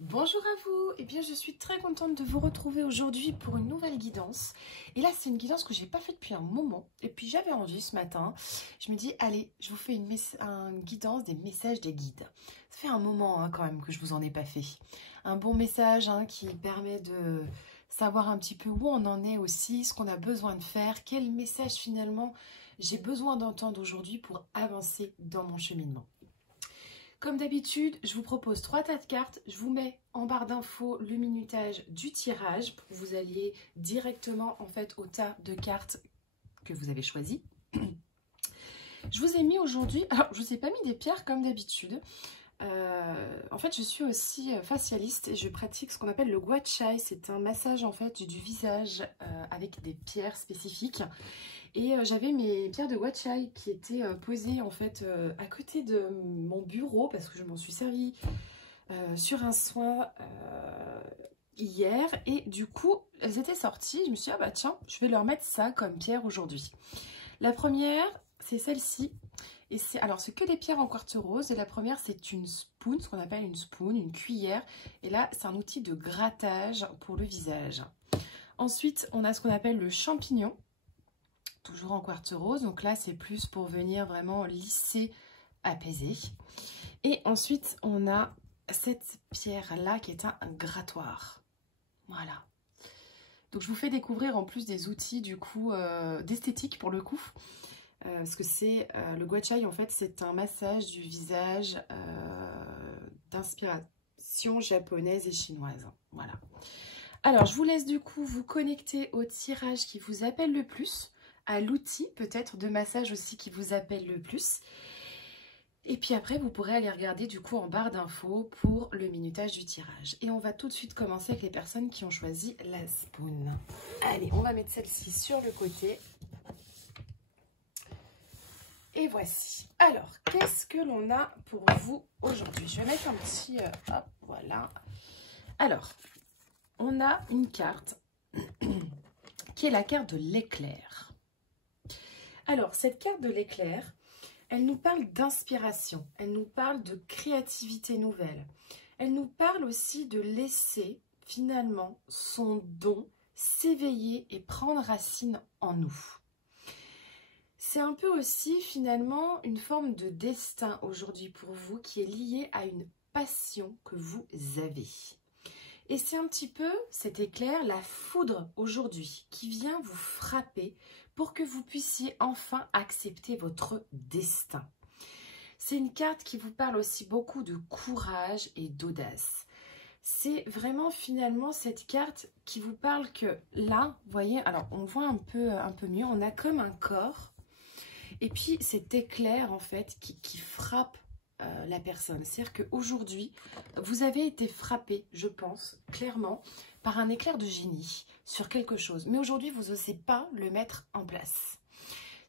Bonjour à vous, eh bien je suis très contente de vous retrouver aujourd'hui pour une nouvelle guidance. Et là c'est une guidance que j'ai pas faite depuis un moment. Et puis j'avais envie ce matin, je me dis allez, je vous fais une guidance des messages des guides. Ça fait un moment quand même que je vous en ai pas fait. Un bon message qui permet de savoir un petit peu où on en est aussi, ce qu'on a besoin de faire, quel message finalement j'ai besoin d'entendre aujourd'hui pour avancer dans mon cheminement. Comme d'habitude, je vous propose 3 tas de cartes. Je vous mets en barre d'infos le minutage du tirage pour que vous alliez directement en fait au tas de cartes que vous avez choisi. Je vous ai mis aujourd'hui, alors je vous ai pas mis des pierres comme d'habitude. En fait, je suis aussi facialiste et je pratique ce qu'on appelle le Gua Chai. C'est un massage en fait du visage avec des pierres spécifiques. Et j'avais mes pierres de Gua Chai qui étaient posées en fait à côté de mon bureau parce que je m'en suis servie sur un soin hier. Et du coup, elles étaient sorties. Je me suis dit, ah bah tiens, je vais leur mettre ça comme pierre aujourd'hui. La première, c'est celle-ci. Et c'est que des pierres en quartz rose. Et la première, c'est une spoon, ce qu'on appelle une spoon, une cuillère. Et là, c'est un outil de grattage pour le visage. Ensuite, on a ce qu'on appelle le champignon. Toujours en quartz rose, donc là c'est plus pour venir vraiment lisser, apaiser. Et ensuite on a cette pierre là qui est un grattoir. Voilà. Donc je vous fais découvrir en plus des outils du coup d'esthétique pour le coup. Parce que c'est le Gua Chai en fait c'est un massage du visage d'inspiration japonaise et chinoise. Voilà. Alors je vous laisse du coup vous connecter au tirage qui vous appelle le plus, à l'outil peut-être de massage aussi qui vous appelle le plus. Et puis après, vous pourrez aller regarder du coup en barre d'infos pour le minutage du tirage. Et on va tout de suite commencer avec les personnes qui ont choisi la spoon. Allez, on va mettre celle-ci sur le côté. Et voici. Alors, qu'est-ce que l'on a pour vous aujourd'hui? Je vais mettre un petit... hop, voilà. Alors, on a une carte qui est la carte de l'éclair. Alors, cette carte de l'éclair, elle nous parle d'inspiration, elle nous parle de créativité nouvelle. Elle nous parle aussi de laisser finalement son don s'éveiller et prendre racine en nous. C'est un peu aussi finalement une forme de destin aujourd'hui pour vous qui est liée à une passion que vous avez. Et c'est un petit peu cet éclair, la foudre aujourd'hui qui vient vous frapper pour que vous puissiez enfin accepter votre destin. C'est une carte qui vous parle aussi beaucoup de courage et d'audace. C'est vraiment finalement cette carte qui vous parle que là, vous voyez, alors on voit un peu mieux, on a comme un corps et puis cet éclair en fait qui frappe la personne. C'est-à-dire qu'aujourd'hui, vous avez été frappé, je pense, clairement, par un éclair de génie sur quelque chose. Mais aujourd'hui, vous n'osez pas le mettre en place.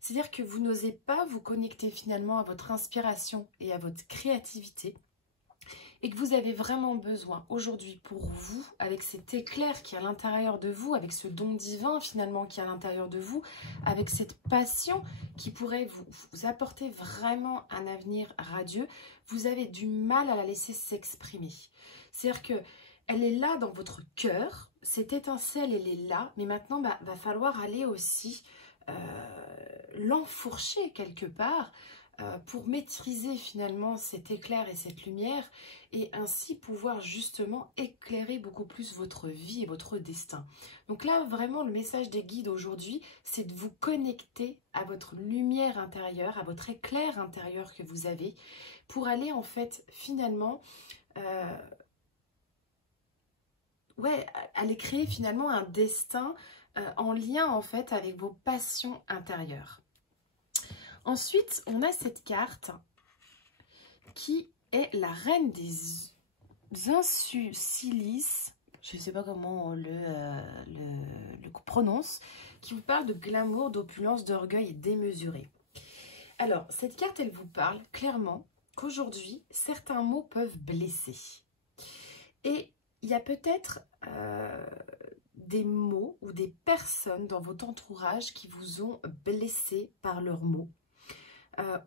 C'est-à-dire que vous n'osez pas vous connecter finalement à votre inspiration et à votre créativité. Et que vous avez vraiment besoin aujourd'hui pour vous, avec cet éclair qui est à l'intérieur de vous, avec ce don divin finalement qui est à l'intérieur de vous, avec cette passion qui pourrait vous apporter vraiment un avenir radieux, vous avez du mal à la laisser s'exprimer. C'est-à-dire qu'elle est là dans votre cœur, cette étincelle elle est là, mais maintenant va falloir aller aussi l'enfourcher quelque part, pour maîtriser finalement cet éclair et cette lumière et ainsi pouvoir justement éclairer beaucoup plus votre vie et votre destin. Donc là, vraiment, le message des guides aujourd'hui, c'est de vous connecter à votre lumière intérieure, à votre éclair intérieur que vous avez pour aller en fait finalement... aller créer finalement un destin en lien en fait avec vos passions intérieures. Ensuite, on a cette carte qui est la reine des insoucilis, je ne sais pas comment on le prononce, qui vous parle de glamour, d'opulence, d'orgueil et démesuré. Alors, cette carte, elle vous parle clairement qu'aujourd'hui, certains mots peuvent blesser. Et il y a peut-être des mots ou des personnes dans votre entourage qui vous ont blessé par leurs mots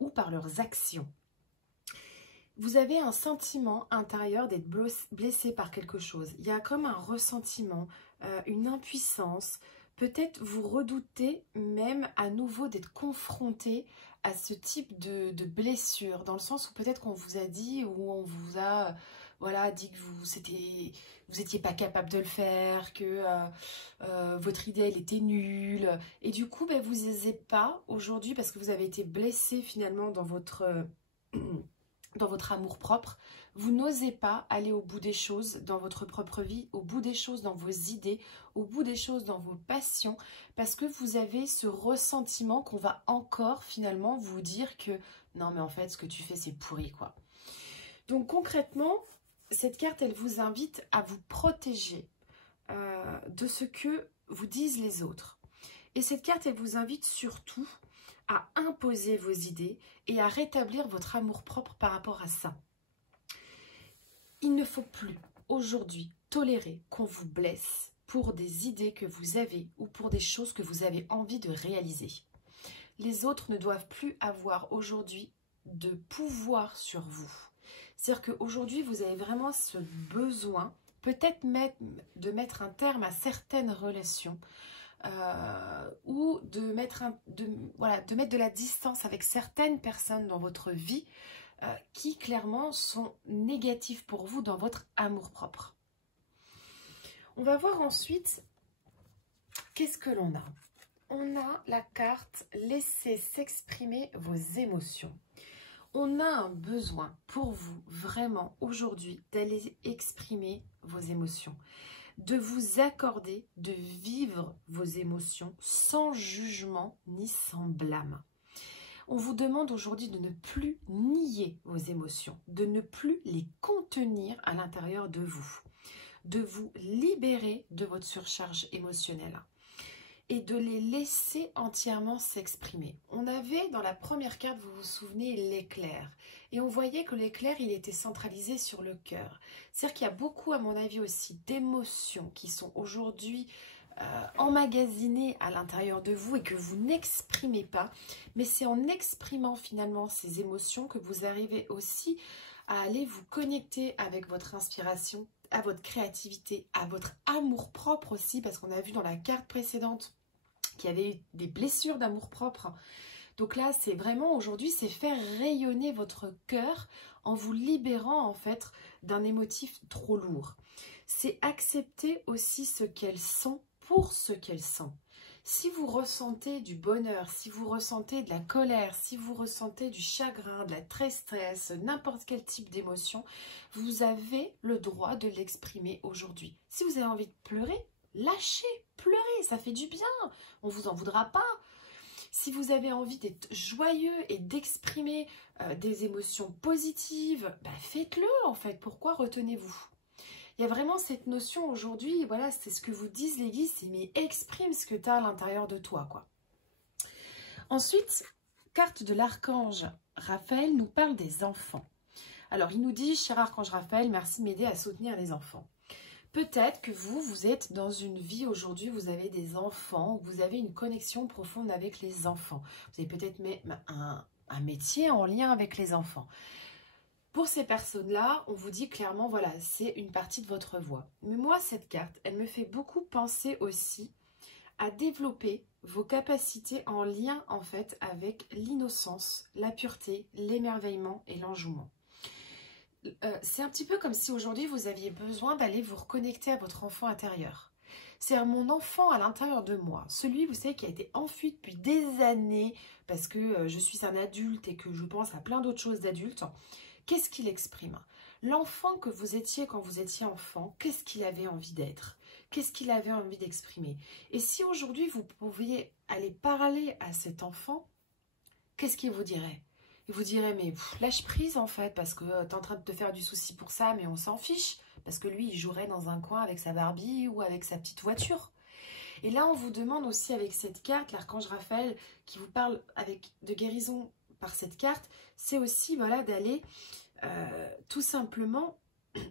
ou par leurs actions. vous avez un sentiment intérieur d'être blessé par quelque chose. Il y a comme un ressentiment, une impuissance. Peut-être vous redoutez même à nouveau d'être confronté à ce type de blessure, dans le sens où peut-être qu'on vous a dit, ou on vous a voilà, dit que vous étiez pas capable de le faire, que votre idée elle était nulle. Et du coup, ben, vous n'osez pas aujourd'hui parce que vous avez été blessé finalement dans votre amour-propre. Vous n'osez pas aller au bout des choses dans votre propre vie, au bout des choses dans vos idées, au bout des choses dans vos passions, parce que vous avez ce ressentiment qu'on va encore finalement vous dire que non mais en fait ce que tu fais c'est pourri quoi. Donc concrètement, cette carte elle vous invite à vous protéger de ce que vous disent les autres. Et cette carte elle vous invite surtout à imposer vos idées et à rétablir votre amour-propre par rapport à ça. Il ne faut plus aujourd'hui tolérer qu'on vous blesse pour des idées que vous avez ou pour des choses que vous avez envie de réaliser. Les autres ne doivent plus avoir aujourd'hui de pouvoir sur vous. C'est-à-dire qu'aujourd'hui, vous avez vraiment ce besoin, peut-être de mettre un terme à certaines relations, ou de mettre de la distance avec certaines personnes dans votre vie qui clairement sont négatives pour vous dans votre amour-propre. On va voir ensuite qu'est-ce que l'on a. On a la carte « Laissez s'exprimer vos émotions ». On a un besoin pour vous vraiment aujourd'hui d'aller exprimer vos émotions, de vous accorder de vivre vos émotions sans jugement ni sans blâme. On vous demande aujourd'hui de ne plus nier vos émotions, de ne plus les contenir à l'intérieur de vous libérer de votre surcharge émotionnelle et de les laisser entièrement s'exprimer. On avait dans la première carte, vous vous souvenez, l'éclair. Et on voyait que l'éclair, il était centralisé sur le cœur. C'est-à-dire qu'il y a beaucoup, à mon avis aussi, d'émotions qui sont aujourd'hui emmagasinées à l'intérieur de vous et que vous n'exprimez pas. Mais c'est en exprimant finalement ces émotions que vous arrivez aussi à aller vous connecter avec votre inspiration, à votre créativité, à votre amour-propre aussi, parce qu'on a vu dans la carte précédente qu'il y avait eu des blessures d'amour-propre. Donc là, c'est vraiment aujourd'hui, c'est faire rayonner votre cœur en vous libérant en fait d'un émotif trop lourd. C'est accepter aussi ce qu'elles sont pour ce qu'elles sont. Si vous ressentez du bonheur, si vous ressentez de la colère, si vous ressentez du chagrin, de la tristesse, n'importe quel type d'émotion, vous avez le droit de l'exprimer aujourd'hui. Si vous avez envie de pleurer, lâchez, pleurez, ça fait du bien, on ne vous en voudra pas. Si vous avez envie d'être joyeux et d'exprimer des émotions positives, bah faites-le en fait, pourquoi retenez-vous? Il y a vraiment cette notion aujourd'hui, voilà, c'est ce que vous disent les guides, c'est mais exprime ce que tu as à l'intérieur de toi, quoi. Ensuite, carte de l'archange Raphaël nous parle des enfants. Alors, il nous dit, cher archange Raphaël, merci de m'aider à soutenir les enfants. Peut-être que vous êtes dans une vie aujourd'hui, vous avez des enfants, vous avez une connexion profonde avec les enfants. Vous avez peut-être même un métier en lien avec les enfants. Pour ces personnes-là, on vous dit clairement, voilà, c'est une partie de votre voix. Mais moi, cette carte, elle me fait beaucoup penser aussi à développer vos capacités en lien, en fait, avec l'innocence, la pureté, l'émerveillement et l'enjouement. C'est un petit peu comme si aujourd'hui, vous aviez besoin d'aller vous reconnecter à votre enfant intérieur. C'est mon enfant à l'intérieur de moi, celui, vous savez, qui a été enfui depuis des années parce que je suis un adulte et que je pense à plein d'autres choses d'adultes. Qu'est-ce qu'il exprime? L'enfant que vous étiez quand vous étiez enfant, qu'est-ce qu'il avait envie d'être? Qu'est-ce qu'il avait envie d'exprimer? Et si aujourd'hui vous pouviez aller parler à cet enfant, qu'est-ce qu'il vous dirait? Il vous dirait, mais lâche prise en fait, parce que tu es en train de te faire du souci pour ça, mais on s'en fiche. Parce que lui, il jouerait dans un coin avec sa Barbie ou avec sa petite voiture. Et là, on vous demande aussi avec cette carte, l'archange Raphaël, qui vous parle de guérison par cette carte, c'est aussi voilà, d'aller tout simplement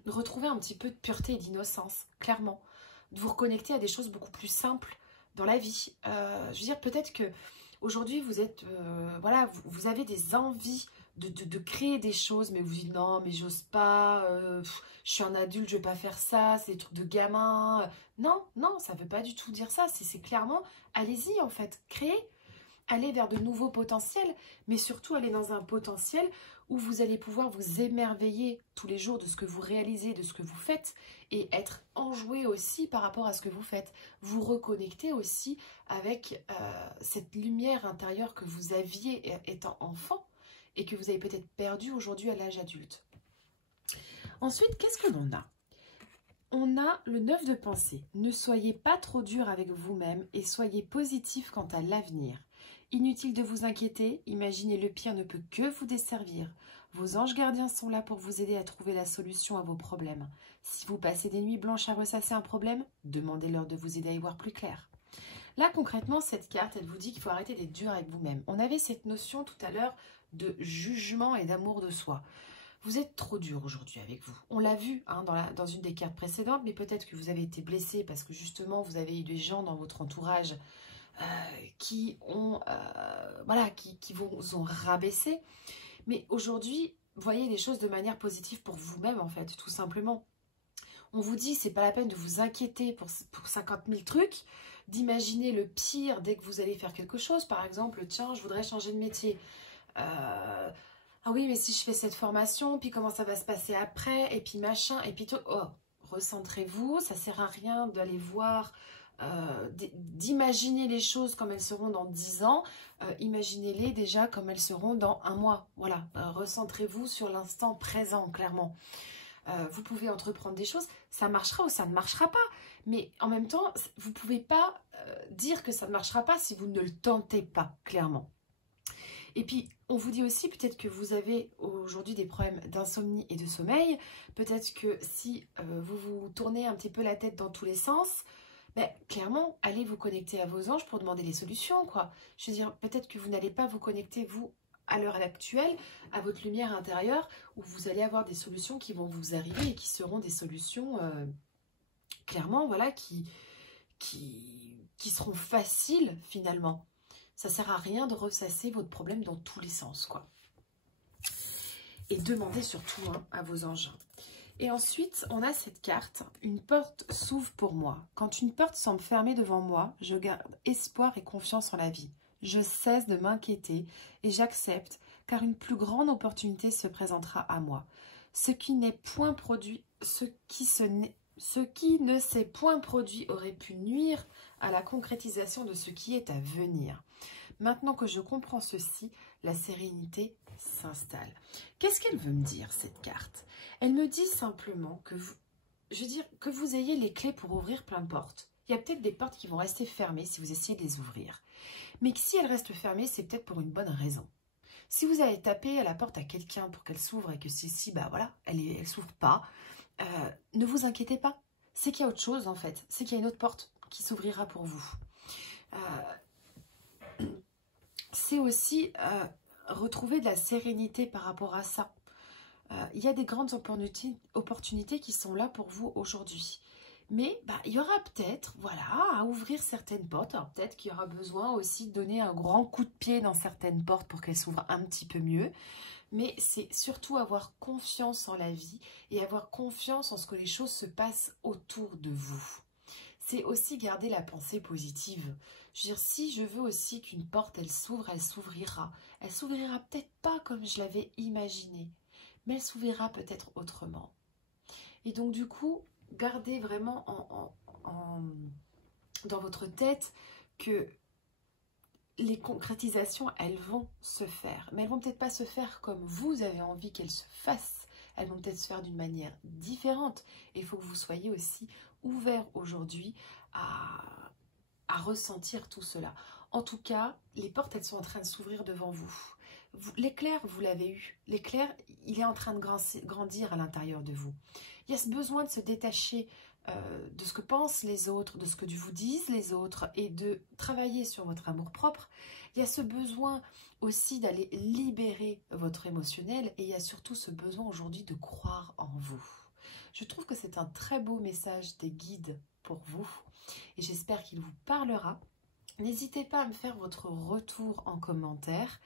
retrouver un petit peu de pureté et d'innocence, clairement. De vous reconnecter à des choses beaucoup plus simples dans la vie. Je veux dire, peut-être que aujourd'hui vous êtes, voilà, vous avez des envies de créer des choses, mais vous dites non, mais j'ose pas, je suis un adulte, je vais pas faire ça, c'est des trucs de gamin. Non, non, ça veut pas du tout dire ça. C'est clairement, allez-y en fait, créez, allez vers de nouveaux potentiels, mais surtout allez dans un potentiel où vous allez pouvoir vous émerveiller tous les jours de ce que vous réalisez, de ce que vous faites, et être enjoué aussi par rapport à ce que vous faites. Vous reconnecter aussi avec cette lumière intérieure que vous aviez étant enfant, et que vous avez peut-être perdu aujourd'hui à l'âge adulte. Ensuite, qu'est-ce que l'on a? On a le 9 de pensée. Ne soyez pas trop dur avec vous-même et soyez positif quant à l'avenir. Inutile de vous inquiéter, imaginez le pire ne peut que vous desservir. Vos anges gardiens sont là pour vous aider à trouver la solution à vos problèmes. Si vous passez des nuits blanches à ressasser un problème, demandez-leur de vous aider à y voir plus clair. Là, concrètement, cette carte, elle vous dit qu'il faut arrêter d'être dur avec vous-même. On avait cette notion tout à l'heure de jugement et d'amour de soi. Vous êtes trop dur aujourd'hui avec vous. On l'a vu hein, dans une des cartes précédentes, mais peut-être que vous avez été blessé parce que justement, vous avez eu des gens dans votre entourage qui vous ont rabaissé. Mais aujourd'hui, voyez les choses de manière positive pour vous-même, en fait, tout simplement. On vous dit, c'est pas la peine de vous inquiéter pour 50 000 trucs, d'imaginer le pire dès que vous allez faire quelque chose. Par exemple, tiens, je voudrais changer de métier. Ah oui, mais si je fais cette formation, puis comment ça va se passer après, et puis machin, et puis tout. Oh, recentrez-vous, ça sert à rien d'aller voir, d'imaginer les choses comme elles seront dans 10 ans. Imaginez-les déjà comme elles seront dans un mois. Voilà, recentrez-vous sur l'instant présent, clairement. Vous pouvez entreprendre des choses, ça marchera ou ça ne marchera pas. Mais en même temps, vous ne pouvez pas dire que ça ne marchera pas si vous ne le tentez pas, clairement. Et puis, on vous dit aussi peut-être que vous avez aujourd'hui des problèmes d'insomnie et de sommeil. Peut-être que si vous vous tournez un petit peu la tête dans tous les sens, ben, clairement, allez vous connecter à vos anges pour demander les solutions, quoi. Je veux dire, peut-être que vous n'allez pas vous connecter, vous, à l'heure actuelle, à votre lumière intérieure, où vous allez avoir des solutions qui vont vous arriver et qui seront des solutions, clairement, voilà, qui seront faciles, finalement. Ça ne sert à rien de ressasser votre problème dans tous les sens, quoi. Et demandez surtout hein, à vos anges. Et ensuite, on a cette carte. Une porte s'ouvre pour moi. Quand une porte semble fermée devant moi, je garde espoir et confiance en la vie. Je cesse de m'inquiéter et j'accepte, car une plus grande opportunité se présentera à moi. Ce qui ne s'est point produit aurait pu nuire à la concrétisation de ce qui est à venir. Maintenant que je comprends ceci, la sérénité s'installe. Qu'est-ce qu'elle veut me dire, cette carte? Elle me dit simplement que que vous ayez les clés pour ouvrir plein de portes. Il y a peut-être des portes qui vont rester fermées si vous essayez de les ouvrir. Mais que si elles restent fermées, c'est peut-être pour une bonne raison. Si vous allez taper à la porte à quelqu'un pour qu'elle s'ouvre et que celle-ci, bah voilà, elle s'ouvre pas, ne vous inquiétez pas. C'est qu'il y a autre chose en fait. C'est qu'il y a une autre porte qui s'ouvrira pour vous. C'est aussi retrouver de la sérénité par rapport à ça. Il y a des grandes opportunités qui sont là pour vous aujourd'hui. Mais bah, il y aura peut-être, voilà, à ouvrir certaines portes. Alors peut-être qu'il y aura besoin aussi de donner un grand coup de pied dans certaines portes pour qu'elles s'ouvrent un petit peu mieux. Mais c'est surtout avoir confiance en la vie et avoir confiance en ce que les choses se passent autour de vous. C'est aussi garder la pensée positive. Je veux dire, si je veux aussi qu'une porte, elle s'ouvre, elle s'ouvrira. Elle s'ouvrira peut-être pas comme je l'avais imaginé, mais elle s'ouvrira peut-être autrement. Et donc du coup, gardez vraiment dans votre tête que les concrétisations, elles vont se faire. Mais elles vont peut-être pas se faire comme vous avez envie qu'elles se fassent. Elles vont peut-être se faire d'une manière différente. Et il faut que vous soyez aussi ouverts aujourd'hui à ressentir tout cela. En tout cas, les portes, elles sont en train de s'ouvrir devant vous. L'éclair, vous l'avez eu. L'éclair, il est en train de grandir à l'intérieur de vous. Il y a ce besoin de se détacher de ce que pensent les autres, de ce que vous disent les autres et de travailler sur votre amour-propre. Il y a ce besoin aussi d'aller libérer votre émotionnel et il y a surtout ce besoin aujourd'hui de croire en vous. Je trouve que c'est un très beau message des guides pour vous et j'espère qu'il vous parlera. N'hésitez pas à me faire votre retour en commentaire.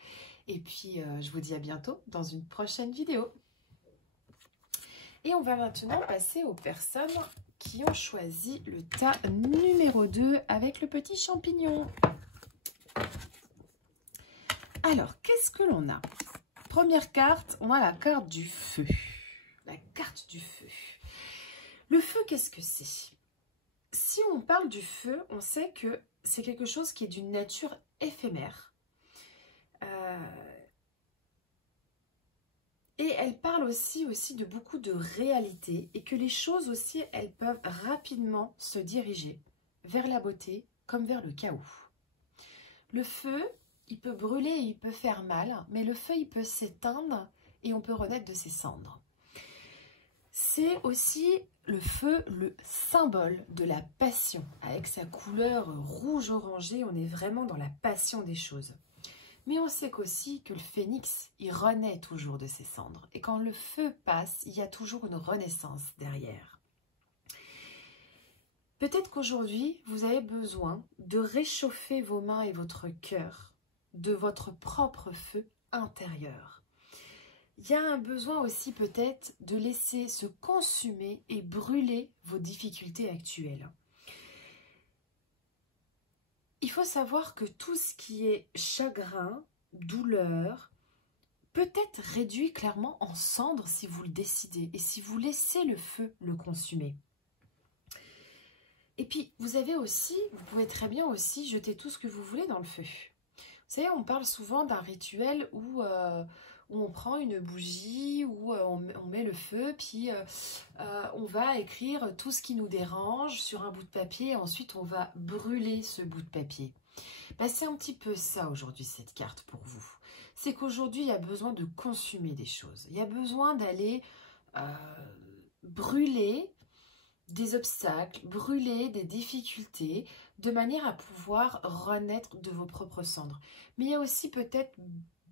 Et puis, je vous dis à bientôt dans une prochaine vidéo. Et on va maintenant passer aux personnes qui ont choisi le tas numéro 2 avec le petit champignon. Alors, qu'est-ce que l'on a? Première carte, on a la carte du feu. La carte du feu. Le feu, qu'est-ce que c'est? Si on parle du feu, on sait que c'est quelque chose qui est d'une nature éphémère. Et elle parle aussi de beaucoup de réalité et que les choses aussi, elles peuvent rapidement se diriger vers la beauté comme vers le chaos. Le feu, il peut brûler et il peut faire mal, mais le feu, il peut s'éteindre et on peut renaître de ses cendres. C'est aussi le feu, le symbole de la passion. Avec sa couleur rouge-orangé, on est vraiment dans la passion des choses. Mais on sait qu'aussi que le phénix, il renaît toujours de ses cendres. Et quand le feu passe, il y a toujours une renaissance derrière. Peut-être qu'aujourd'hui, vous avez besoin de réchauffer vos mains et votre cœur de votre propre feu intérieur. Il y a un besoin aussi peut-être de laisser se consumer et brûler vos difficultés actuelles. Il faut savoir que tout ce qui est chagrin, douleur, peut être réduit clairement en cendres si vous le décidez et si vous laissez le feu le consumer. Et puis, vous pouvez très bien aussi jeter tout ce que vous voulez dans le feu. Vous savez, on parle souvent d'un rituel où on prend une bougie, où on met le feu, puis on va écrire tout ce qui nous dérange sur un bout de papier, et ensuite on va brûler ce bout de papier. Ben, c'est un petit peu ça aujourd'hui, cette carte pour vous. C'est qu'aujourd'hui, il y a besoin de consumer des choses. Il y a besoin d'aller brûler des obstacles, brûler des difficultés, de manière à pouvoir renaître de vos propres cendres. Mais il y a aussi peut-être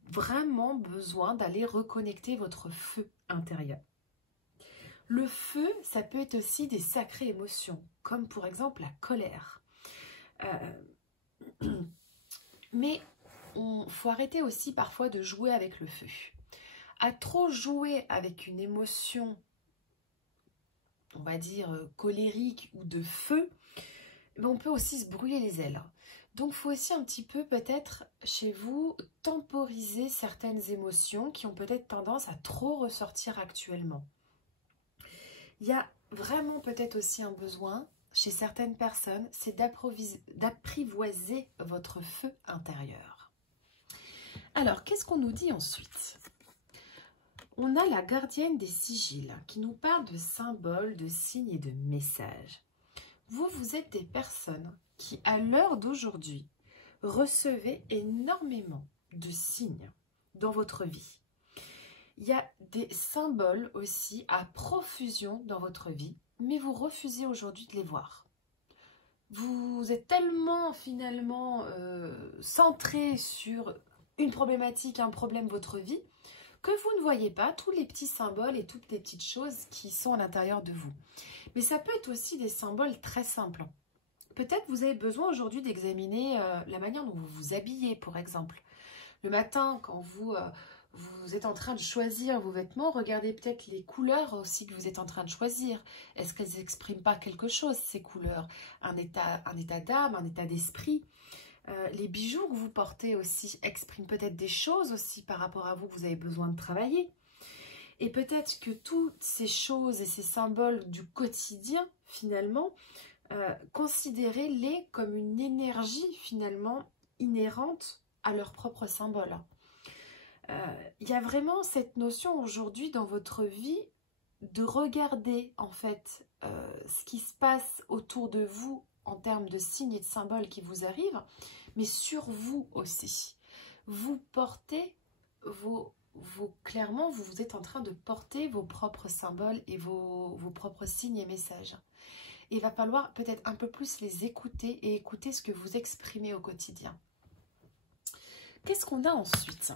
vraiment besoin d'aller reconnecter votre feu intérieur. Le feu, ça peut être aussi des sacrées émotions, comme pour exemple la colère. Mais il faut arrêter aussi parfois de jouer avec le feu. À trop jouer avec une émotion, on va dire colérique ou de feu, on peut aussi se brûler les ailes. Donc, il faut aussi un petit peu peut-être chez vous temporiser certaines émotions qui ont peut-être tendance à trop ressortir actuellement. Il y a vraiment peut-être aussi un besoin chez certaines personnes, c'est d'apprivoiser votre feu intérieur. Alors, qu'est-ce qu'on nous dit ensuite? On a la gardienne des sigils qui nous parle de symboles, de signes et de messages. Vous êtes des personnes qui, à l'heure d'aujourd'hui, recevez énormément de signes dans votre vie. Il y a des symboles aussi à profusion dans votre vie, mais vous refusez aujourd'hui de les voir. Vous êtes tellement finalement centré sur une problématique, un problème de votre vie, que vous ne voyez pas tous les petits symboles et toutes les petites choses qui sont à l'intérieur de vous. Mais ça peut être aussi des symboles très simples. Peut-être vous avez besoin aujourd'hui d'examiner la manière dont vous vous habillez, par exemple. Le matin, quand vous êtes en train de choisir vos vêtements, regardez peut-être les couleurs aussi que vous êtes en train de choisir. Est-ce qu'elles n'expriment pas quelque chose, ces couleurs? Un état d'âme, un état d'esprit. Les bijoux que vous portez aussi expriment peut-être des choses aussi par rapport à vous que vous avez besoin de travailler. Et peut-être que toutes ces choses et ces symboles du quotidien, finalement, considérez-les comme une énergie, finalement, inhérente à leur propre symbole. Il y a vraiment cette notion aujourd'hui dans votre vie de regarder, en fait, ce qui se passe autour de vous en termes de signes et de symboles qui vous arrivent, mais sur vous aussi. Vous portez clairement, vous êtes en train de porter vos propres symboles et vos propres signes et messages. Et il va falloir peut-être un peu plus les écouter et écouter ce que vous exprimez au quotidien. Qu'est-ce qu'on a ensuite?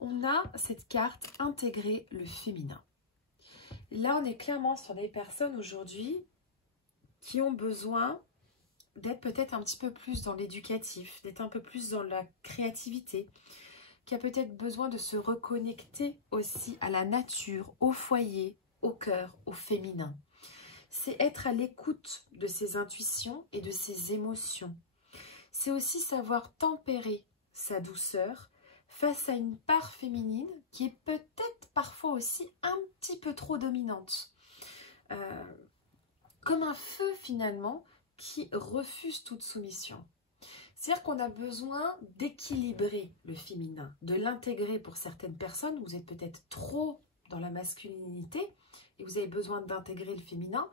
On a cette carte intégrer le féminin. Là, on est clairement sur des personnes aujourd'hui qui ont besoin d'être peut-être un petit peu plus dans l'éducatif, d'être un peu plus dans la créativité, qui a peut-être besoin de se reconnecter aussi à la nature, au foyer, au cœur, au féminin. C'est être à l'écoute de ses intuitions et de ses émotions. C'est aussi savoir tempérer sa douceur face à une part féminine qui est peut-être parfois aussi un petit peu trop dominante. Comme un feu finalement qui refuse toute soumission. C'est-à-dire qu'on a besoin d'équilibrer le féminin, de l'intégrer pour certaines personnes. Vous êtes peut-être trop dans la masculinité et vous avez besoin d'intégrer le féminin.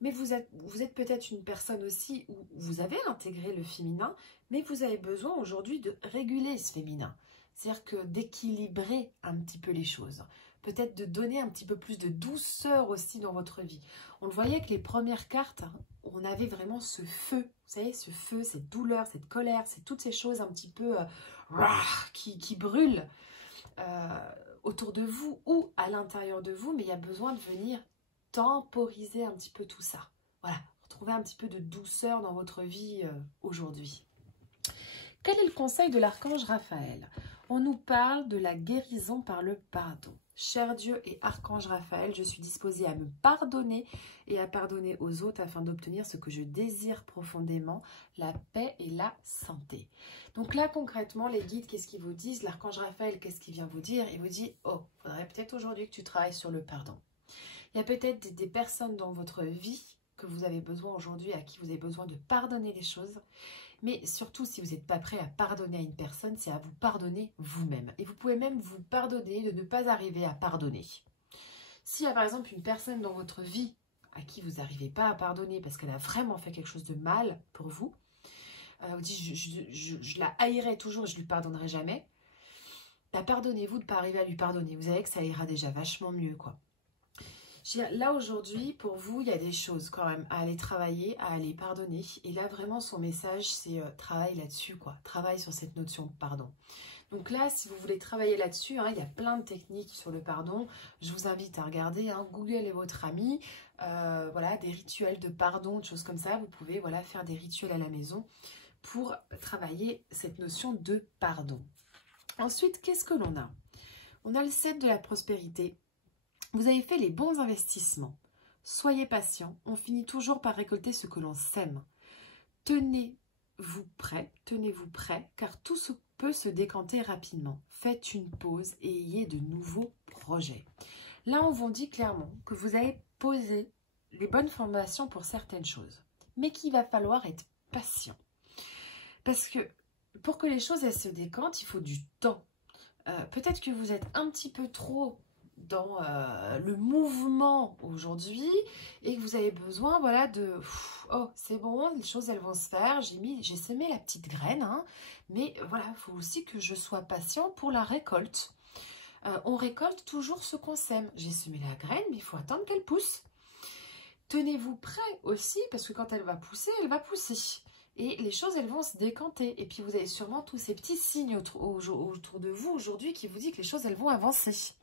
Mais vous êtes peut-être une personne aussi où vous avez intégré le féminin, mais vous avez besoin aujourd'hui de réguler ce féminin. C'est-à-dire que d'équilibrer un petit peu les choses. Peut-être de donner un petit peu plus de douceur aussi dans votre vie. On le voyait que les premières cartes, on avait vraiment ce feu. Vous savez, ce feu, cette douleur, cette colère, c'est toutes ces choses un petit peu qui brûlent autour de vous ou à l'intérieur de vous. Mais il y a besoin de venir temporiser un petit peu tout ça. Voilà, retrouver un petit peu de douceur dans votre vie aujourd'hui. Quel est le conseil de l'archange Raphaël? On nous parle de la guérison par le pardon. Cher Dieu et archange Raphaël, je suis disposée à me pardonner et à pardonner aux autres afin d'obtenir ce que je désire profondément, la paix et la santé. Donc là, concrètement, les guides, qu'est-ce qu'ils vous disent? L'archange Raphaël, qu'est-ce qu'il vient vous dire? Il vous dit, oh, il faudrait peut-être aujourd'hui que tu travailles sur le pardon. Il y a peut-être des personnes dans votre vie que vous avez besoin aujourd'hui, à qui vous avez besoin de pardonner les choses. Mais surtout, si vous n'êtes pas prêt à pardonner à une personne, c'est à vous pardonner vous-même. Et vous pouvez même vous pardonner de ne pas arriver à pardonner. S'il y a par exemple une personne dans votre vie à qui vous n'arrivez pas à pardonner parce qu'elle a vraiment fait quelque chose de mal pour vous, vous dites je la haïrai toujours et je ne lui pardonnerai jamais, bah, pardonnez-vous de ne pas arriver à lui pardonner. Vous savez que ça ira déjà vachement mieux, quoi. Là aujourd'hui, pour vous, il y a des choses quand même à aller travailler, à aller pardonner. Et là, vraiment, son message, c'est travaille là-dessus, quoi. Travaille sur cette notion de pardon. Donc là, si vous voulez travailler là-dessus, il y a plein de techniques sur le pardon. Je vous invite à regarder, Google est votre ami. Voilà, des rituels de pardon, des choses comme ça. Vous pouvez faire des rituels à la maison pour travailler cette notion de pardon. Ensuite, qu'est-ce que l'on a? On a le 7 de la prospérité. Vous avez fait les bons investissements. Soyez patient, on finit toujours par récolter ce que l'on sème. Tenez-vous prêt, car tout peut se décanter rapidement. Faites une pause et ayez de nouveaux projets. Là, on vous dit clairement que vous avez posé les bonnes fondations pour certaines choses, mais qu'il va falloir être patient. Parce que pour que les choses elles se décantent, il faut du temps. Peut-être que vous êtes un petit peu trop dans le mouvement aujourd'hui et que vous avez besoin de oh c'est bon, les choses elles vont se faire, j'ai semé la petite graine, mais voilà, il faut aussi que je sois patient pour la récolte. On récolte toujours ce qu'on sème. J'ai semé la graine, mais il faut attendre qu'elle pousse. Tenez-vous prêt aussi, parce que quand elle va pousser, elle va pousser. Et les choses, elles vont se décanter. Et puis, vous avez sûrement tous ces petits signes autour de vous aujourd'hui qui vous disent que les choses, elles vont avancer.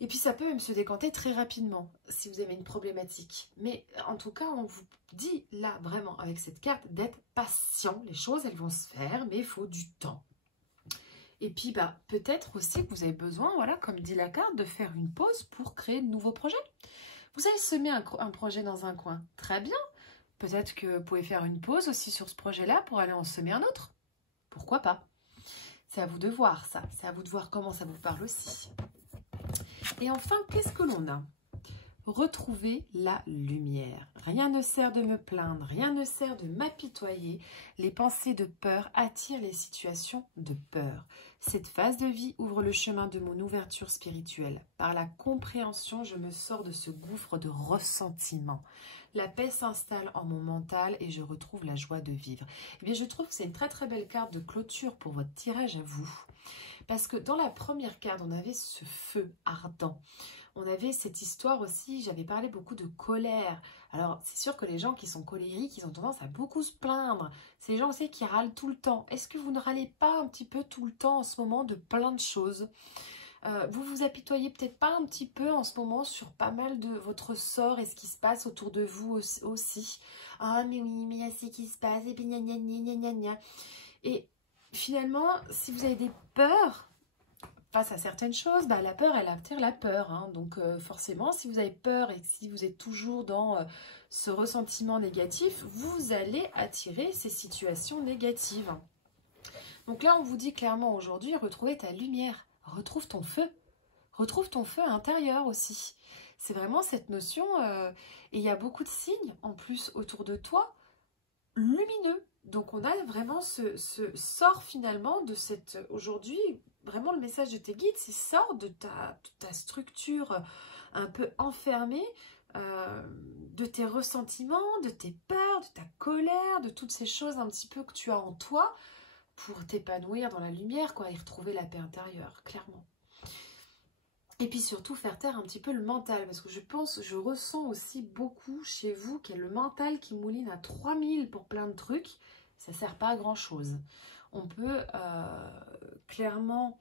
Et puis, ça peut même se décanter très rapidement si vous avez une problématique. Mais en tout cas, on vous dit là, vraiment, avec cette carte, d'être patient. Les choses, elles vont se faire, mais il faut du temps. Et puis, peut-être aussi que vous avez besoin, comme dit la carte, de faire une pause pour créer de nouveaux projets. Vous avez semé un projet dans un coin. Très bien. Peut-être que vous pouvez faire une pause aussi sur ce projet-là pour aller en semer un autre. Pourquoi pas? C'est à vous de voir ça. C'est à vous de voir comment ça vous parle aussi. Et enfin, qu'est-ce que l'on a? Retrouver la lumière. Rien ne sert de me plaindre, rien ne sert de m'apitoyer. Les pensées de peur attirent les situations de peur. Cette phase de vie ouvre le chemin de mon ouverture spirituelle. Par la compréhension, je me sors de ce gouffre de ressentiment. La paix s'installe en mon mental et je retrouve la joie de vivre. Eh bien, je trouve que c'est une très très belle carte de clôture pour votre tirage à vous. Parce que dans la première carte, on avait ce feu ardent. On avait cette histoire aussi, j'avais parlé beaucoup de colère. Alors, c'est sûr que les gens qui sont colériques, ils ont tendance à beaucoup se plaindre. C'est les gens aussi qui râlent tout le temps. Est-ce que vous ne râlez pas un petit peu tout le temps en ce moment de plein de choses? Vous vous apitoyez peut-être pas un petit peu en ce moment sur pas mal de votre sort et ce qui se passe autour de vous aussi. Ah mais oui, mais il y a ce qui se passe et puis gna gna gna gna gna gna. Et finalement, si vous avez des peurs face à certaines choses, bah, la peur, elle attire la peur. Hein. Donc forcément, si vous avez peur et si vous êtes toujours dans ce ressentiment négatif, vous allez attirer ces situations négatives. Donc là, on vous dit clairement aujourd'hui, retrouver ta lumière, retrouve ton feu intérieur aussi. C'est vraiment cette notion, et il y a beaucoup de signes en plus autour de toi, lumineux. Donc on a vraiment ce sort finalement de cette, aujourd'hui, vraiment le message de tes guides, c'est sort de ta structure un peu enfermée, de tes ressentiments, de tes peurs, de ta colère, de toutes ces choses un petit peu que tu as en toi, pour t'épanouir dans la lumière, quoi, et retrouver la paix intérieure, clairement. Et puis surtout faire taire un petit peu le mental, parce que je ressens aussi beaucoup chez vous qu'il y a le mental qui mouline à 3000 pour plein de trucs, ça ne sert pas à grand chose. On peut clairement...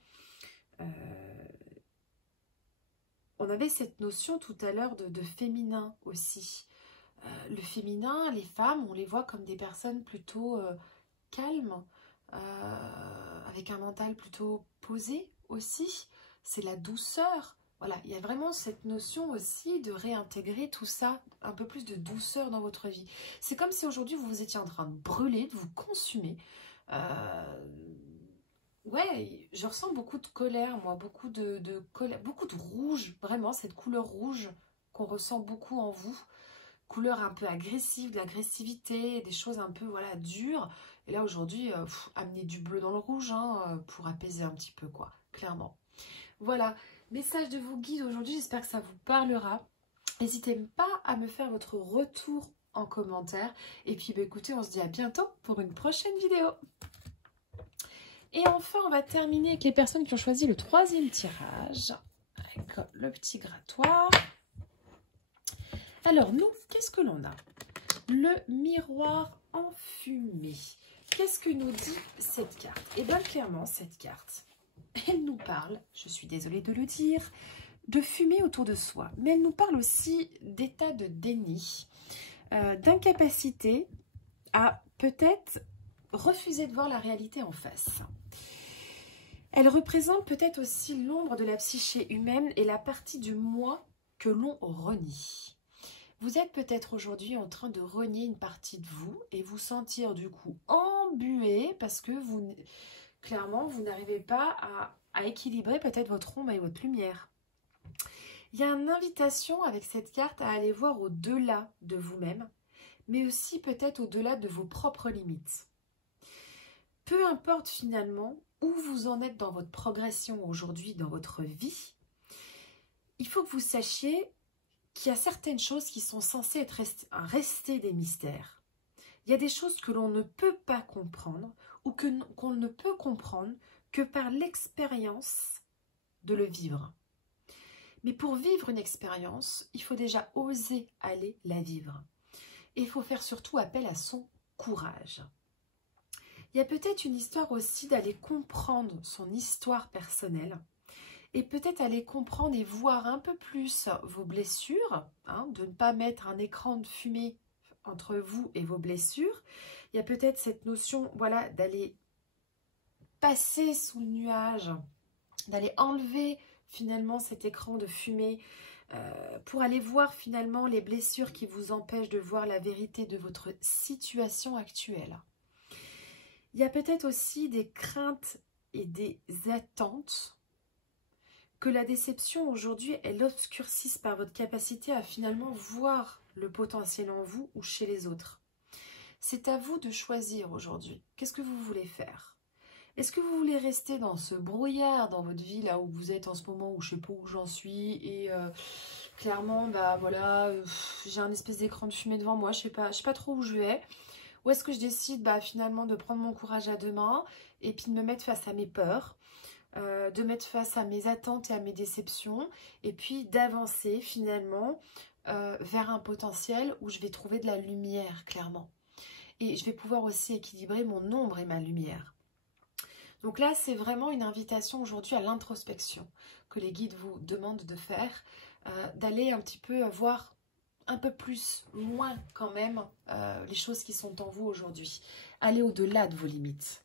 on avait cette notion tout à l'heure de féminin aussi. Le féminin, les femmes, on les voit comme des personnes plutôt calmes, avec un mental plutôt posé aussi. C'est la douceur. Voilà, il y a vraiment cette notion aussi de réintégrer tout ça, un peu plus de douceur dans votre vie. C'est comme si aujourd'hui vous étiez en train de brûler, de vous consumer. Ouais, je ressens beaucoup de colère, moi, beaucoup de colère, beaucoup de rouge, vraiment, cette couleur rouge qu'on ressent beaucoup en vous. Couleur un peu agressive, de l'agressivité, des choses un peu, voilà, dures. Et là, aujourd'hui, amener du bleu dans le rouge, hein, pour apaiser un petit peu, quoi, clairement. Voilà, message de vos guides aujourd'hui, j'espère que ça vous parlera. N'hésitez pas à me faire votre retour en commentaire. Et puis, bah, écoutez, on se dit à bientôt pour une prochaine vidéo. Et enfin, on va terminer avec les personnes qui ont choisi le 3e tirage, avec le petit grattoir. Alors, nous, qu'est-ce que l'on a? Le miroir enfumé. Qu'est-ce que nous dit cette carte? Et bien, clairement, cette carte, elle nous parle, je suis désolée de le dire, de fumée autour de soi. Mais elle nous parle aussi d'état de déni, d'incapacité à peut-être refuser de voir la réalité en face. Elle représente peut-être aussi l'ombre de la psyché humaine et la partie du moi que l'on renie. Vous êtes peut-être aujourd'hui en train de renier une partie de vous et vous sentir du coup embué parce que vous, clairement, vous n'arrivez pas à équilibrer peut-être votre ombre et votre lumière. Il y a une invitation avec cette carte à aller voir au-delà de vous-même, mais aussi peut-être au-delà de vos propres limites. Peu importe finalement où vous en êtes dans votre progression aujourd'hui, dans votre vie, il faut que vous sachiez qu'il y a certaines choses qui sont censées rester des mystères. Il y a des choses que l'on ne peut pas comprendre ou qu'on ne peut comprendre que par l'expérience de le vivre. Mais pour vivre une expérience, il faut déjà oser aller la vivre. Et il faut faire surtout appel à son courage. Il y a peut-être une histoire aussi d'aller comprendre son histoire personnelle et peut-être aller comprendre et voir un peu plus vos blessures, hein, de ne pas mettre un écran de fumée entre vous et vos blessures. Il y a peut-être cette notion, voilà, d'aller passer sous le nuage, d'aller enlever finalement cet écran de fumée pour aller voir finalement les blessures qui vous empêchent de voir la vérité de votre situation actuelle. Il y a peut-être aussi des craintes et des attentes que la déception aujourd'hui, elle obscurcisse par votre capacité à finalement voir le potentiel en vous ou chez les autres. C'est à vous de choisir aujourd'hui. Qu'est-ce que vous voulez faire? Est-ce que vous voulez rester dans ce brouillard dans votre vie, là où vous êtes en ce moment, où je ne sais pas où j'en suis, et clairement, bah voilà, j'ai un espèce d'écran de fumée devant moi, je sais pas trop où je vais. Ou est-ce que je décide finalement de prendre mon courage à deux mains et puis de me mettre face à mes peurs, de mettre face à mes attentes et à mes déceptions, et puis d'avancer finalement vers un potentiel où je vais trouver de la lumière, clairement. Et je vais pouvoir aussi équilibrer mon ombre et ma lumière. Donc là, c'est vraiment une invitation aujourd'hui à l'introspection que les guides vous demandent de faire, d'aller un petit peu voir un peu plus loin quand même les choses qui sont en vous aujourd'hui. Aller au-delà de vos limites.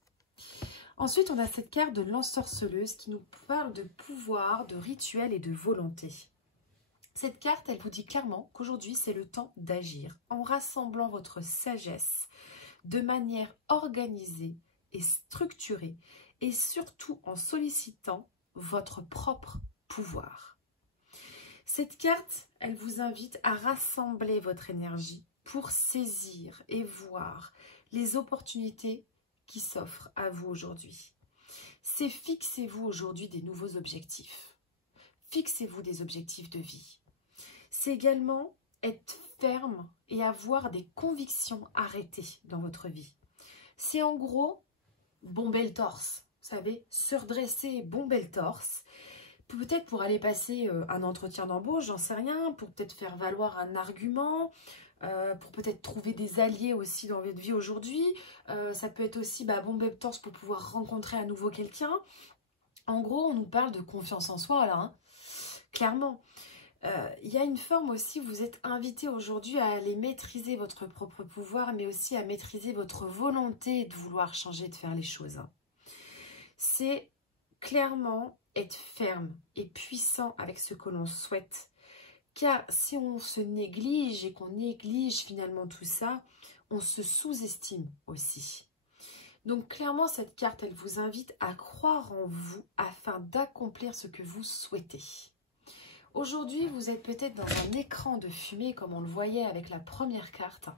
Ensuite, on a cette carte de l'ensorceleuse qui nous parle de pouvoir, de rituel et de volonté. Cette carte, elle vous dit clairement qu'aujourd'hui, c'est le temps d'agir en rassemblant votre sagesse de manière organisée et structurée et surtout en sollicitant votre propre pouvoir. Cette carte, elle vous invite à rassembler votre énergie pour saisir et voir les opportunités qui s'offrent à vous aujourd'hui. C'est fixez-vous aujourd'hui des nouveaux objectifs. Fixez-vous des objectifs de vie. C'est également être ferme et avoir des convictions arrêtées dans votre vie. C'est en gros bomber le torse, vous savez, se redresser et bomber le torse. Peut-être pour aller passer un entretien d'embauche, j'en sais rien, pour peut-être faire valoir un argument, pour peut-être trouver des alliés aussi dans votre vie aujourd'hui. Ça peut être aussi bomber le torse pour pouvoir rencontrer à nouveau quelqu'un. En gros, on nous parle de confiance en soi là, hein, clairement. Il y a une forme aussi, vous êtes invité aujourd'hui à aller maîtriser votre propre pouvoir, mais aussi à maîtriser votre volonté de vouloir changer, de faire les choses. C'est clairement être ferme et puissant avec ce que l'on souhaite. Car si on se néglige et qu'on néglige finalement tout ça, on se sous-estime aussi. Donc clairement, cette carte, elle vous invite à croire en vous afin d'accomplir ce que vous souhaitez. Aujourd'hui, vous êtes peut-être dans un écran de fumée comme on le voyait avec la première carte.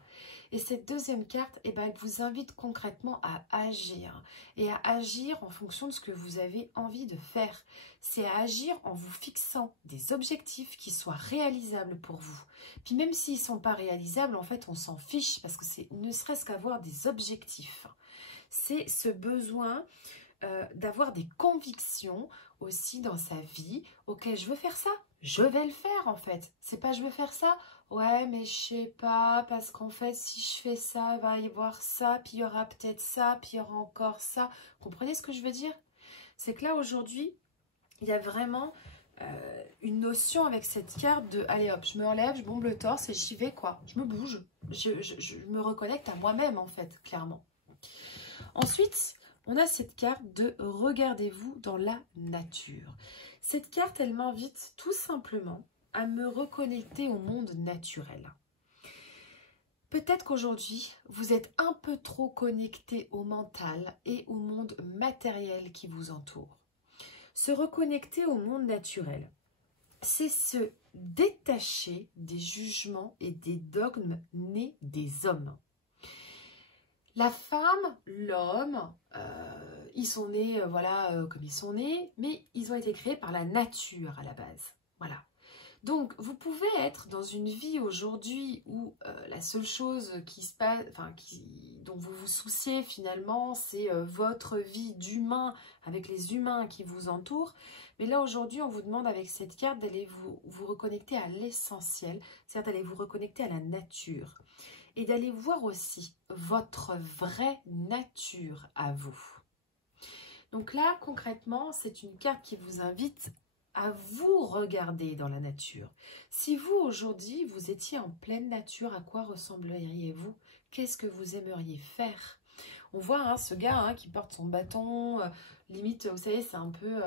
Et cette deuxième carte, elle vous invite concrètement à agir. Et à agir en fonction de ce que vous avez envie de faire. C'est à agir en vous fixant des objectifs qui soient réalisables pour vous. Puis même s'ils ne sont pas réalisables, en fait, on s'en fiche parce que c'est ne serait-ce qu'avoir des objectifs. C'est ce besoin d'avoir des convictions aussi dans sa vie. Ok, je veux faire ça, je vais le faire en fait. C'est pas je veux faire ça, ouais mais je sais pas, parce qu'en fait si je fais ça, il va y avoir ça, puis il y aura peut-être ça, puis il y aura encore ça. Comprenez ce que je veux dire? C'est que là aujourd'hui, il y a vraiment une notion avec cette carte de allez hop, je me relève, je bombe le torse et j'y vais quoi. Je me bouge, je me reconnecte à moi-même en fait, clairement. Ensuite, on a cette carte de regardez-vous dans la nature. Cette carte, elle m'invite tout simplement à me reconnecter au monde naturel. Peut-être qu'aujourd'hui, vous êtes un peu trop connecté au mental et au monde matériel qui vous entoure. Se reconnecter au monde naturel, c'est se détacher des jugements et des dogmes nés des hommes. La femme, l'homme, ils sont nés comme ils sont nés, mais ils ont été créés par la nature à la base. Voilà. Donc, vous pouvez être dans une vie aujourd'hui où la seule chose qui se passe, dont vous vous souciez finalement, c'est votre vie d'humain avec les humains qui vous entourent. Mais là, aujourd'hui, on vous demande avec cette carte d'aller vous reconnecter à l'essentiel, c'est-à-dire d'aller vous reconnecter à la nature. Et d'aller voir aussi votre vraie nature à vous. Donc là, concrètement, c'est une carte qui vous invite à vous regarder dans la nature. Si vous, aujourd'hui, vous étiez en pleine nature, à quoi ressembleriez-vous? Qu'est-ce que vous aimeriez faire? On voit ce gars qui porte son bâton, limite, vous savez, c'est un peu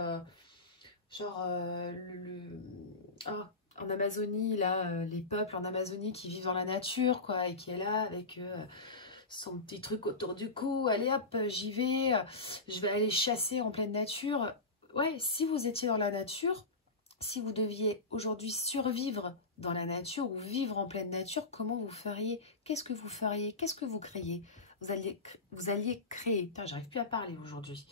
en Amazonie, là, les peuples en Amazonie qui vivent dans la nature, quoi, et qui est là avec son petit truc autour du cou. Allez hop, j'y vais, je vais aller chasser en pleine nature. Ouais, si vous étiez dans la nature, si vous deviez aujourd'hui survivre dans la nature ou vivre en pleine nature, comment vous feriez? Qu'est-ce que vous feriez? Qu'est-ce que vous créez? Vous alliez créer. Putain, j'arrive plus à parler aujourd'hui.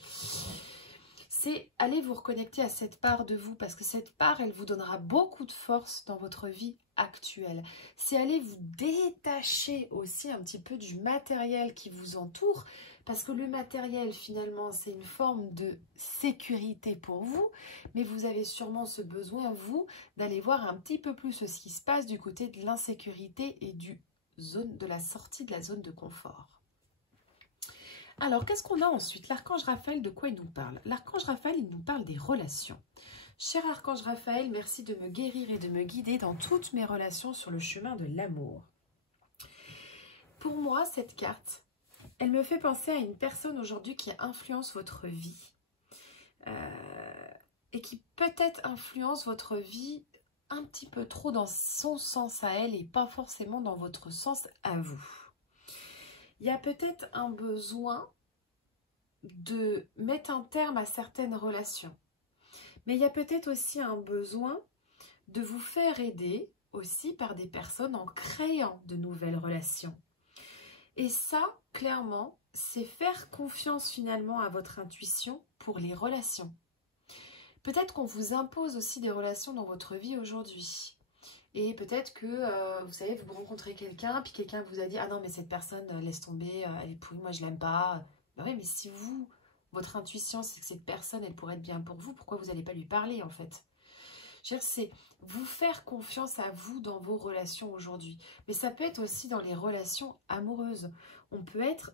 C'est aller vous reconnecter à cette part de vous parce que cette part, elle vous donnera beaucoup de force dans votre vie actuelle. C'est aller vous détacher aussi un petit peu du matériel qui vous entoure parce que le matériel, finalement, c'est une forme de sécurité pour vous, mais vous avez sûrement ce besoin, vous, d'aller voir un petit peu plus ce qui se passe du côté de l'insécurité et de la sortie de la zone de confort. Alors, qu'est-ce qu'on a ensuite? L'archange Raphaël, de quoi il nous parle? L'archange Raphaël, il nous parle des relations. Cher archange Raphaël, merci de me guérir et de me guider dans toutes mes relations sur le chemin de l'amour. Pour moi, cette carte, elle me fait penser à une personne aujourd'hui qui influence votre vie et qui peut-être influence votre vie un petit peu trop dans son sens à elle et pas forcément dans votre sens à vous. Il y a peut-être un besoin de mettre un terme à certaines relations. Mais il y a peut-être aussi un besoin de vous faire aider aussi par des personnes en créant de nouvelles relations. Et ça, clairement, c'est faire confiance finalement à votre intuition pour les relations. Peut-être qu'on vous impose aussi des relations dans votre vie aujourd'hui. Et peut-être que, vous savez, vous rencontrez quelqu'un, puis quelqu'un vous a dit « Ah non, mais cette personne, laisse tomber, elle est pourrie, moi je l'aime pas. » Ben oui, mais si vous, votre intuition, c'est que cette personne, elle pourrait être bien pour vous, pourquoi vous n'allez pas lui parler en fait? C'est vous faire confiance à vous dans vos relations aujourd'hui. Mais ça peut être aussi dans les relations amoureuses. On peut être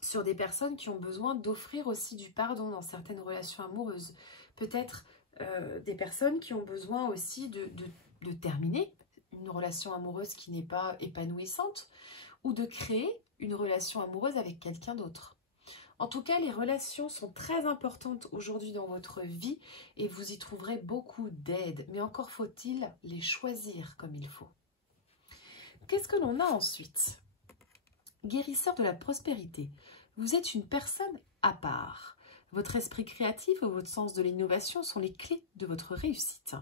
sur des personnes qui ont besoin d'offrir aussi du pardon dans certaines relations amoureuses. Peut-être des personnes qui ont besoin aussi de terminer une relation amoureuse qui n'est pas épanouissante ou de créer une relation amoureuse avec quelqu'un d'autre. En tout cas, les relations sont très importantes aujourd'hui dans votre vie et vous y trouverez beaucoup d'aide. Mais encore faut-il les choisir comme il faut. Qu'est-ce que l'on a ensuite? Guérisseur de la prospérité. Vous êtes une personne à part. Votre esprit créatif ou votre sens de l'innovation sont les clés de votre réussite.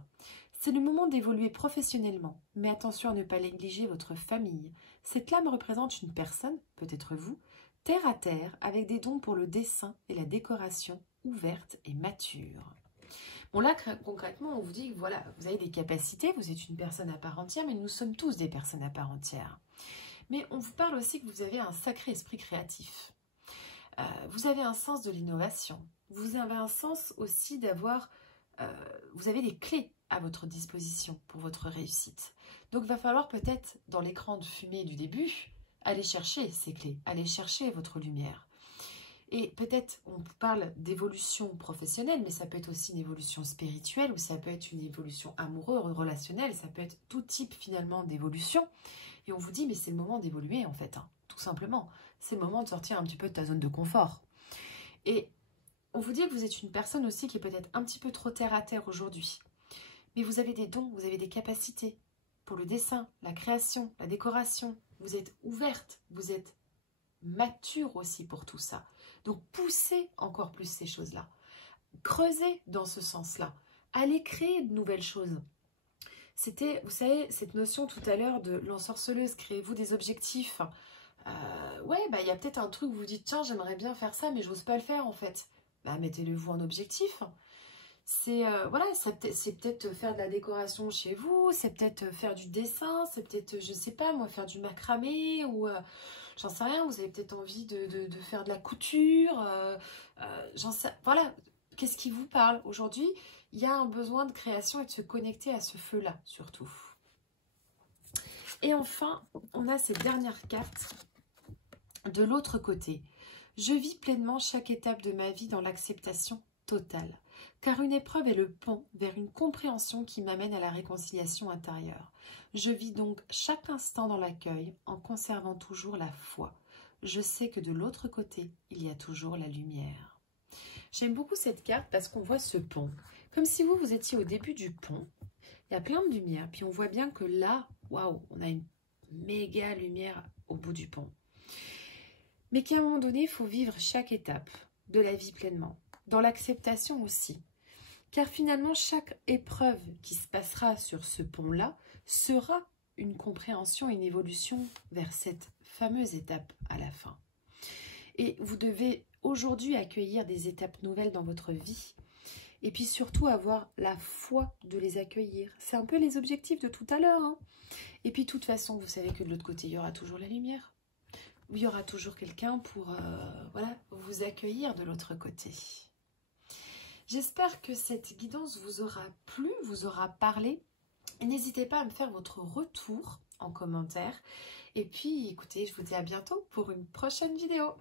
C'est le moment d'évoluer professionnellement, mais attention à ne pas négliger votre famille. Cette lame représente une personne, peut-être vous, terre à terre, avec des dons pour le dessin et la décoration, ouverte et mature. Bon là, concrètement, on vous dit que voilà, vous avez des capacités, vous êtes une personne à part entière, mais nous sommes tous des personnes à part entière. Mais on vous parle aussi que vous avez un sacré esprit créatif. Vous avez un sens de l'innovation. Vous avez un sens aussi d'avoir... vous avez des clés à votre disposition pour votre réussite. Donc, il va falloir peut-être, dans l'écran de fumée du début, aller chercher ces clés, aller chercher votre lumière. Et peut-être, on parle d'évolution professionnelle, mais ça peut être aussi une évolution spirituelle, ou ça peut être une évolution amoureuse, relationnelle, ça peut être tout type finalement d'évolution. Et on vous dit, mais c'est le moment d'évoluer en fait, hein, tout simplement. C'est le moment de sortir un petit peu de ta zone de confort. Et on vous dit que vous êtes une personne aussi qui est peut-être un petit peu trop terre à terre aujourd'hui. Mais vous avez des dons, vous avez des capacités pour le dessin, la création, la décoration. Vous êtes ouverte, vous êtes mature aussi pour tout ça. Donc poussez encore plus ces choses-là. Creusez dans ce sens-là. Allez créer de nouvelles choses. C'était, vous savez, cette notion tout à l'heure de l'ensorceleuse, créez-vous des objectifs. Ouais, bah, y a peut-être un truc où vous dites, tiens, j'aimerais bien faire ça, mais j'ose pas le faire en fait. Bah, mettez-le vous en objectif. C'est voilà, c'est peut-être faire de la décoration chez vous, c'est peut-être faire du dessin, c'est peut-être, je sais pas moi, faire du macramé ou j'en sais rien, vous avez peut-être envie de faire de la couture, j'en sais, voilà, qu'est-ce qui vous parle? Aujourd'hui, il y a un besoin de création et de se connecter à ce feu-là, surtout. Et enfin, on a ces dernières cartes de l'autre côté. Je vis pleinement chaque étape de ma vie dans l'acceptation totale, car une épreuve est le pont vers une compréhension qui m'amène à la réconciliation intérieure. Je vis donc chaque instant dans l'accueil en conservant toujours la foi. Je sais que de l'autre côté, il y a toujours la lumière. J'aime beaucoup cette carte parce qu'on voit ce pont. Comme si vous étiez au début du pont. Il y a plein de lumière. Puis on voit bien que là, waouh, on a une méga lumière au bout du pont. Mais qu'à un moment donné, il faut vivre chaque étape de la vie pleinement. Dans l'acceptation aussi. Car finalement, chaque épreuve qui se passera sur ce pont-là sera une compréhension, une évolution vers cette fameuse étape à la fin. Et vous devez aujourd'hui accueillir des étapes nouvelles dans votre vie. Et puis surtout avoir la foi de les accueillir. C'est un peu les objectifs de tout à l'heure. Hein. Et puis de toute façon, vous savez que de l'autre côté, il y aura toujours la lumière. Il y aura toujours quelqu'un pour voilà, vous accueillir de l'autre côté. J'espère que cette guidance vous aura plu, vous aura parlé. N'hésitez pas à me faire votre retour en commentaire. Et puis, écoutez, je vous dis à bientôt pour une prochaine vidéo.